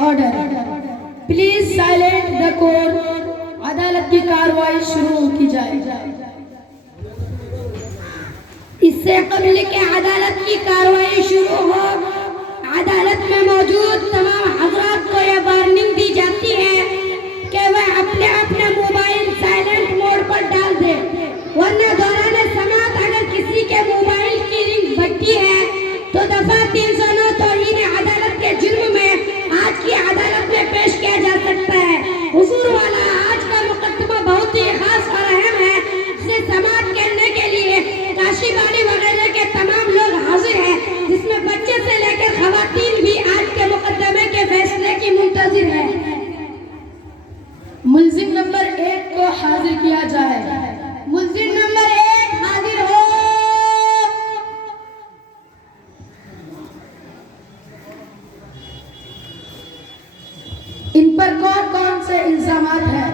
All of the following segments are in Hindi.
Order. Please silent the court. अदालत की कार्रवाई शुरू की जाए। इससे कबल के अदालत की कार्रवाई शुरू हो, अदालत में मौजूद तमाम हजरात को यह वार्निंग दी जाती है कि वह अपने अपने मोबाइल साइलेंट मोड पर डाल दे, वरना दौरान समाअत अगर किसी के मोबाइल की रिंग बजती है तो दफा 309 तौहीन अदालत के जुर्म में आज की अदालत में पेश किया जा सकता है। हुजूर वाला, आज का मुकदमा बहुत ही खास और अहम है, जिसे समाअत करने के लिए काशीबाड़ी वगैरह के तमाम लोग हाजिर हैं, जिसमें बच्चे से लेकर खवातीन भी आज के मुकदमे के फैसले की मुंतजिर है। मुल्जिम नंबर 1 को हाजिर किया जाए। मुल्जिम नंबर 1 हाजिर हो। इन पर कौन कौन से इल्जामात हैं?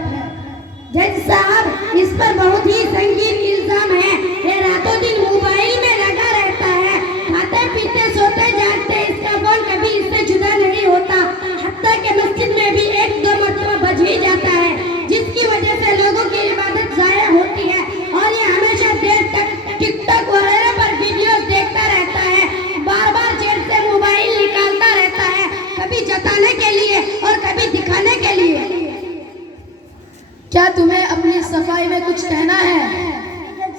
जज साहब, इस पर बहुत ही संगीन इल्जाम है। ये रातों दिन मोबाइल में लगा रहता है, खाते पीते सोते जागते इसका फोन कभी इससे जुदा नहीं होता। हत्ता के मस्जिद में भी 1-2 मरतबा बज ही जाता है, जिसकी वजह से लोगों की इबादत जाया होती है और ये हमेशा देर तक टिकटॉक वगैरह पर वीडियोस देखता रहता है। बार बार जेब से मोबाइल निकालता रहता है, कभी जताने के लिए और कभी दिखाने के लिए। क्या तुम्हें अपनी सफाई में कुछ कहना है?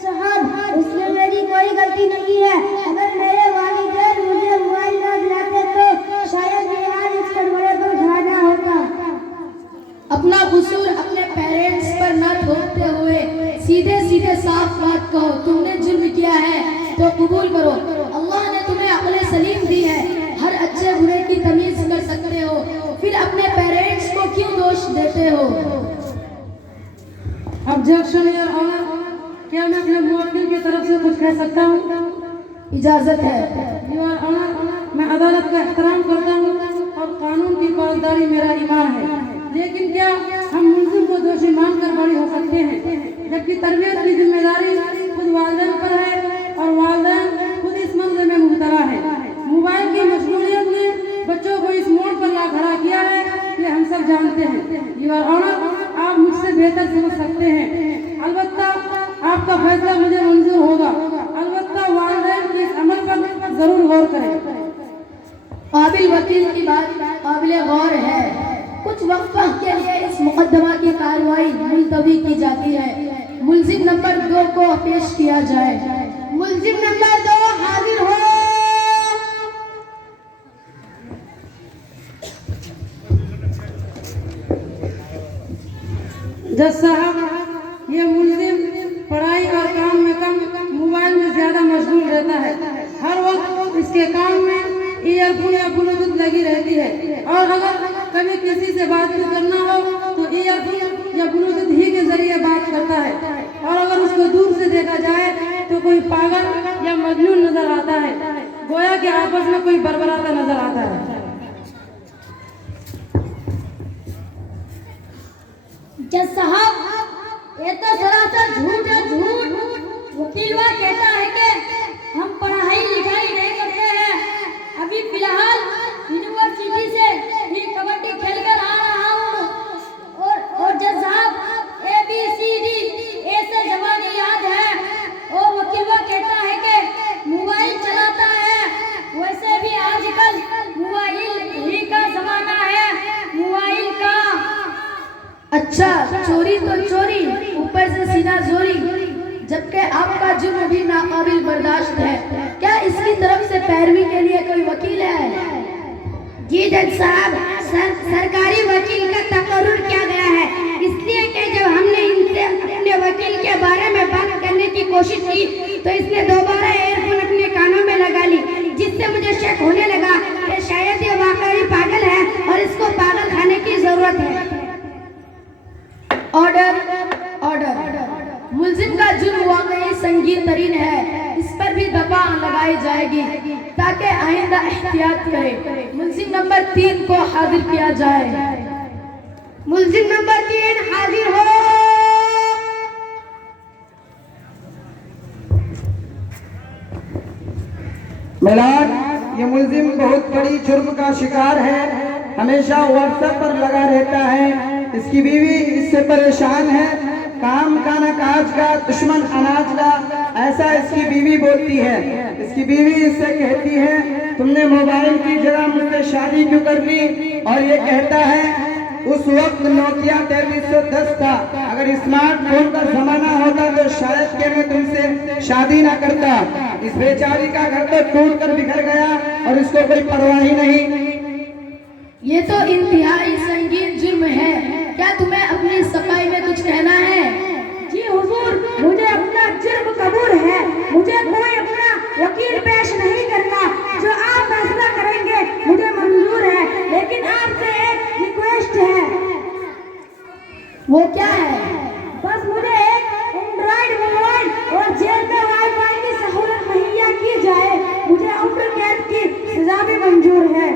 साहब, इसमें मेरी कोई गलती नहीं है। अगर मेरे वालिदैन मुझे मोबाइल न दिलाते तो शायद ये आज इस कमरे पर खड़ा ना होता। अपना कसूर अपने पेरेंट्स पर न थोपते हुए सीधे सीधे साफ बात कहो। तुमने जुर्म किया है तो कबूल करो। अल्लाह ने तुम्हें अक्ल सलीम दी है, हर अच्छे बुरे की तमीज कर सकते हो, फिर अपने पेरेंट्स को क्यों दोष देते हो? ऑब्जेक्शन योर ऑनर, क्या मैं अपने मुवक्किल की तरफ से कुछ कह सकता हूँ? इजाजत है। योर ऑनर, मैं अदालत का एहतराम करता हूँ और कानून की पासदारी मेरा ईमान है, लेकिन क्या हम मुल्जिम को दोषी मानकर बरी हो सकते हैं, जबकि तरबियत की जिम्मेदारी खुद वालिदैन पर है और वालिदैन खुद इस मसले में मुब्तला है। मोबाइल की मशगूलियत ने बच्चों को इस मोड़ पर ला खड़ा किया है, ये हम सब जानते हैं। योर ऑनर, आप मुझसे बेहतर समझ सकते हैं, अलबत्ता आपका फैसला मुझे मंजूर होगा। अलबत्ता वालिदैन के इस अमल पर जरूर गौर करें। काबिल वकील की बात काबिल गौर है। कुछ वक्त के लिए इस मुकदमा की कार्रवाई मुलतवी की जाती है। मुल्जिम नंबर 2 को पेश किया जाए। मुल्जिम नंबर 2 हाजिर हो। जज साहब, ये मुल्जिम पढ़ाई और काम में कम, मोबाइल में ज्यादा मशगूल रहता है। हर वक्त इसके काम में ईयरफोन या ब्लूटूथ लगी रहती है और अगर कभी किसी से बातचीत करना हो तो ईयरफोन या ब्लूटूथ ही के जरिए बात करता है, और अगर उसको दूर से देखा जाए तो कोई पागल या मजनून नजर आता है, गोया कि आपस में कोई बरबराता नजर आता है। जज साहब, ये तो सरासर झूठ है, झूठ। वकीलवा कहता है कि हम पढ़ाई लिखाई नहीं करते हैं। अभी फिलहाल यूनिवर्सिटी से ही कबड्डी खेलकर आ रहा हूँ और जज साहब, ABCD ए से जबानी याद है। और वकीलवा कहता है कि मोबाइल चलाता है। वैसे भी आजकल मोबाइल ही का जमाना है, मोबाइल का। अच्छा, चोरी तो चोरी, ऊपर से सीना जोरी, जबकि आपका जुर्म भी नाकाबिल बर्दाश्त है। क्या इसकी तरफ से पैरवी के लिए कोई वकील है? जी जज साहब, सरकारी वकील का तकर्रुर किया गया है, इसलिए कि जब हमने इनसे अपने वकील के बारे में बात करने की कोशिश की तो इसने दोबारा एयरफोन अपने कानों में लगा ली, जिससे मुझे शक होने लगा कि शायद ये वाकई पागल है और इसको पागल खाने की जरूरत है। Order, order. मुल्जिम का जुर्म वाकई संगीन तरीन है, इस पर भी दफा लगाई जाएगी ताकि आइंदा एहतियात करे। मुल्जिम नंबर 3 को हाजिर किया जाए। मुल्जिम नंबर 3 हाजिर हो। मिलाद, ये मुल्जिम बहुत बड़ी जुर्म का शिकार है। हमेशा व्हाट्सएप पर लगा रहता है। इसकी बीवी इससे परेशान है, काम का न काज का, दुश्मन अनाज का, ऐसा इसकी बीवी बोलती है। इसकी बीवी इससे कहती है तुमने मोबाइल की जगह मुझसे शादी क्यों कर ली? और ये कहता है उस वक्त नोकिया 3310 था, अगर स्मार्टफोन का जमाना होता तो शायद कि मैं तुमसे शादी ना करता। इस बेचारी का घर तो टूट कर बिखर गया और इसको कोई परवाह ही नहीं। ये तो इंतहाई संगीन जुर्म है। क्या तुम्हें अपनी सफाई में कुछ कहना है? जी हुजूर, मुझे अपना जुर्म कबूल है। मुझे कोई अपना वकील पेश नहीं करना, जो आप फैसला करेंगे मुझे मंजूर है। लेकिन आपसे एक रिक्वेस्ट है। वो क्या है? बस मुझे एक एंड्रॉइड मोबाइल और जेल में वाईफाई की सहूलत मुहैया की जाए। मुझे उम्र कैद की सजा भी मंजूर है।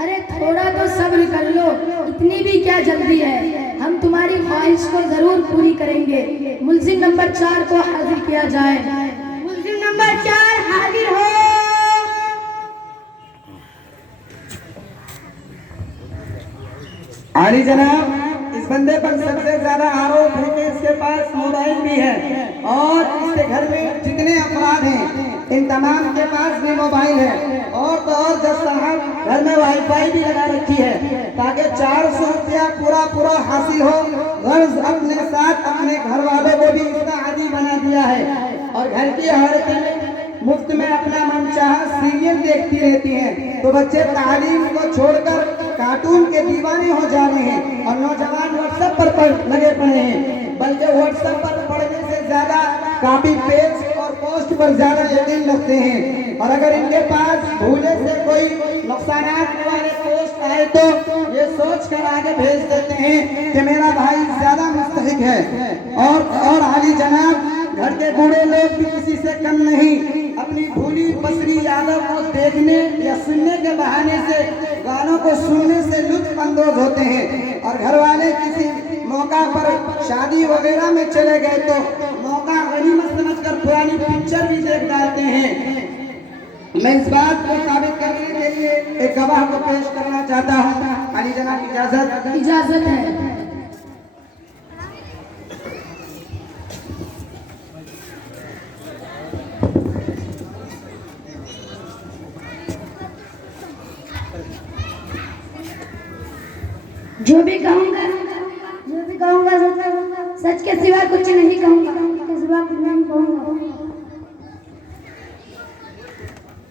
अरे थोड़ा तो सब्र कर लो, इतनी भी क्या जल्दी है। हम तुम्हारी ख्वाहिश को जरूर पूरी करेंगे। मुल्जिम नंबर 4 को हाजिर किया जाए। मुल्जिम नंबर 4 हाजिर हो। आली जनाब, इस बंदे पर सबसे ज्यादा आरोप है कि इसके पास मोबाइल भी है और इसके घर में जितने अफराद हैं इन तमाम के पास भी मोबाइल है। और तो और जज साहब घर में वाईफाई भी लगा रखी है ताकि 400 रुपया पूरा हासिल हो। गर्ज अपने साथ अपने घर वालों को भी इसका आदी बना दिया है और घर की औरतें मुफ्त में अपना मनचाहा सीरियल देखती रहती हैं। तो बच्चे तालीम को छोड़कर कार्टून के दीवाने हो जा रहे हैं और नौजवान व्हाट्सएप पर लगे पड़े हैं। बल्कि व्हाट्सएप पर पढ़ने से ज्यादा कॉपी पेज और पोस्ट पर ज्यादा यकीन रखते हैं। और अगर इनके पास भूले से कोई नुकसानात वाले पोस्ट आए तो ये सोच कर आगे भेज देते हैं कि मेरा भाई ज्यादा मुस्तहिक है। और आली जनाब, घर के बूढ़े लोग भी किसी से कम नहीं, अपनी भूली बसरी यादों को देखने या सुनने के बहाने से गानों को सुनने से लुत्फ अंदोज होते हैं। और घर वाले किसी मौका पर शादी वगैरह में चले गए तो मौका गनीमत समझकर पुरानी पिक्चर भी देख डालते हैं। मैं इस बात को साबित करने के लिए एक गवाह को पेश करना चाहता हूँ। अली जनाब इजाजत? इजाजत है। जो भी कहूँगा सच के सिवा कुछ नहीं कहूँगा। के सिवा कुछ नहीं कहूँगा।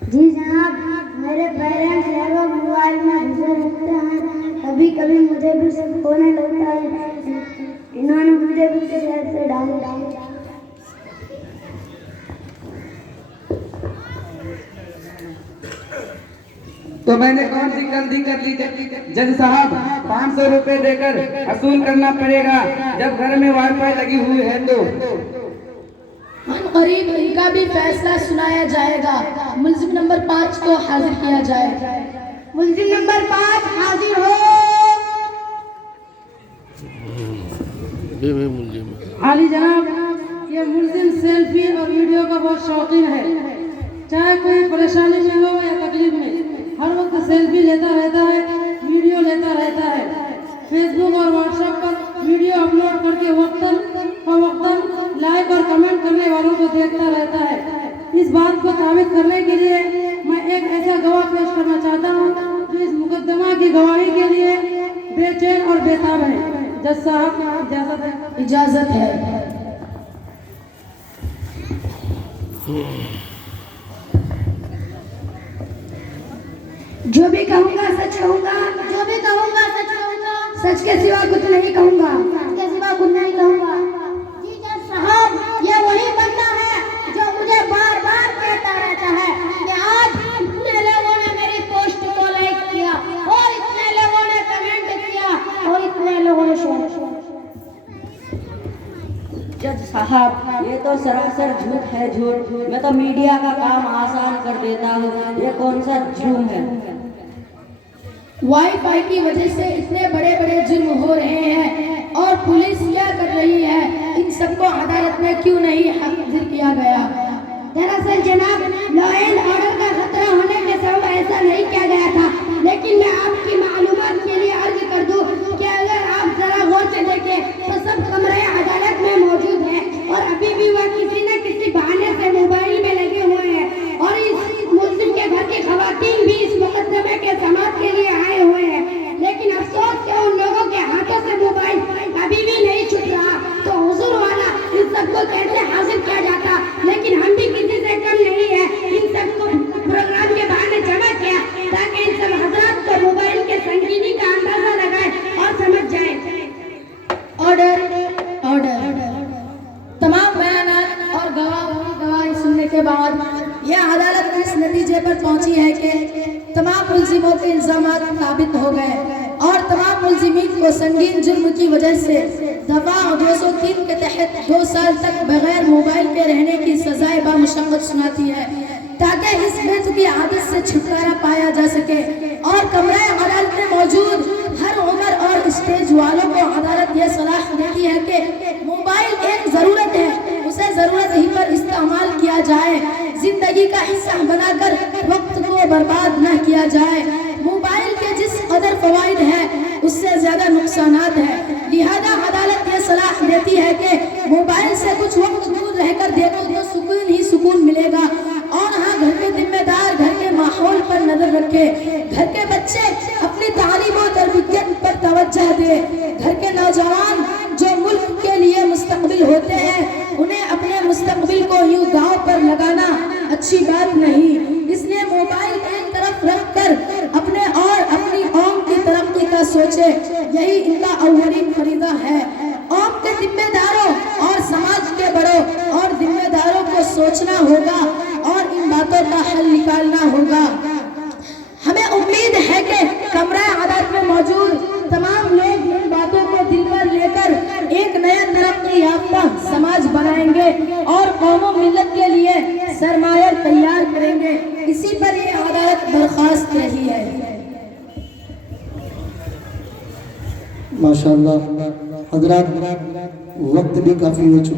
जी जनाब, मेरे पेरेंट्स हर वक्त मोबाइल में घुसे रहते हैं। कभी कभी मुझे भी सब होने लगता है। इन्होंने मुझे भी शहर से डाल तो मैंने कौन सी गलती कर ली? जज साहब, 500 रुपए देकर वसूल करना पड़ेगा जब घर में वाईफाई लगी हुई है तो। करीब इनका भी फैसला सुनाया जाएगा। मुल्जिम नंबर 5 को हाजिर किया जाए। मुल्जिम नंबर 5 हाजिर हो। आली जनाब, ये मुल्जिम सेल्फी और वीडियो का बहुत शौकीन है। चाहे कोई परेशानी में हो या तकलीफ में, हर वक्त सेल्फी लेता रहता है, वीडियो लेता रहता है। फेसबुक और व्हाट्सएप पर वीडियो अपलोड करके वक्तन लाइक और कमेंट करने वालों को देखता रहता है। इस बात को साबित करने के लिए मैं एक ऐसा गवाह पेश करना चाहता हूँ जो इस मुकदमा की गवाही के लिए बेचैन और बेताब है। जज साहब, इजाजत है? इजाजत है। जो भी कहूँगा सच कहूँगा। जो भी कहूँगा सच कहूँगा। सच के सिवा कुछ नहीं कहूँगा। सच के सिवा कुछ नहीं कहूँगा। जी जज साहब, ये वही बंदा है जो मुझे बार बार कहता रहता है कि आज इतने लोगों ने मेरी पोस्ट को लाइक किया और इतने लोगों ने कमेंट किया और इतने लोगों ने शेयर किया। जज साहब, ये तो सरासर झूठ है, झूठ। मैं तो मीडिया का काम आसान कर देता हूँ, ये कौन सा जुर्म है? वाईफाई की वजह से इतने बड़े बड़े जुर्म हो रहे हैं और पुलिस क्या कर रही है? इन सबको अदालत में क्यों नहीं हाजिर किया गया? दरअसल जनाब, लॉ एंड ऑर्डर का खतरा होने के सबब ऐसा नहीं किया गया था। लेकिन मैं आपकी मालूमात पहुंची है कि तमाम मुलजिमों के इल्जामात साबित हो गए और तमाम मुलजिमीन को संगीन जुर्म की वजह से दफा 203 के तहत 2 साल तक बगैर मोबाइल के रहने की सजाए बामुशक्कत सुनाती है, ताकि इस बेतुकी आदत से छुटकारा पाया जा सके। और कमरे अदालत में मौजूद हर उम्र और स्टेज वालों को अदालत यह सलाह देती है कि मोबाइल एक ज़रूरत है, उसे ज़रूरत ही पर इस्तेमाल किया जाए, जिंदगी का हिस्सा बनाकर वक्त को बर्बाद न किया जाए। मोबाइल के जिस कदर फवाइद है उससे ज़्यादा नुकसानात है, लिहाजा अदालत यह सलाह देती है कि मोबाइल से कुछ वक्त दूर रहकर देखो तो सुकून ही सुकून मिलेगा। और हाँ, घर के जिम्मेदार घर के माहौल पर नजर रखे, घर के बच्चे अपनी तालीम और तरबियत पर तवज्जो दे। घर के नौजवान जो मुल्क के लिए मुस्तकबिल होते हैं, उन्हें अपने मुस्तकबिल को यूं दांव पर लगाना अच्छी बात नहीं। इसलिए मोबाइल एक तरफ रख कर अपने और अपनी कौम की तरक्की का सोचे, यही इनका अव्वलीन फरीदा है। कौम के जिम्मेदारों और समाज के बड़ों और जिम्मेदारों को सोचना होगा और इन बातों का हल निकालना होगा। हमें उम्मीद है कि कमरा अदालत में मौजूद तमाम लोग इन बातों को दिल पर लेकर एक नया तरक्की याफ्ता समाज बनाएंगे और कौमों मिल्लत के लिए सरमाया तैयार करेंगे। इसी पर ये अदालत दरख्वास्त रही है। माशाअल्लाह हजरात, वक्त भी काफ़ी हो चुका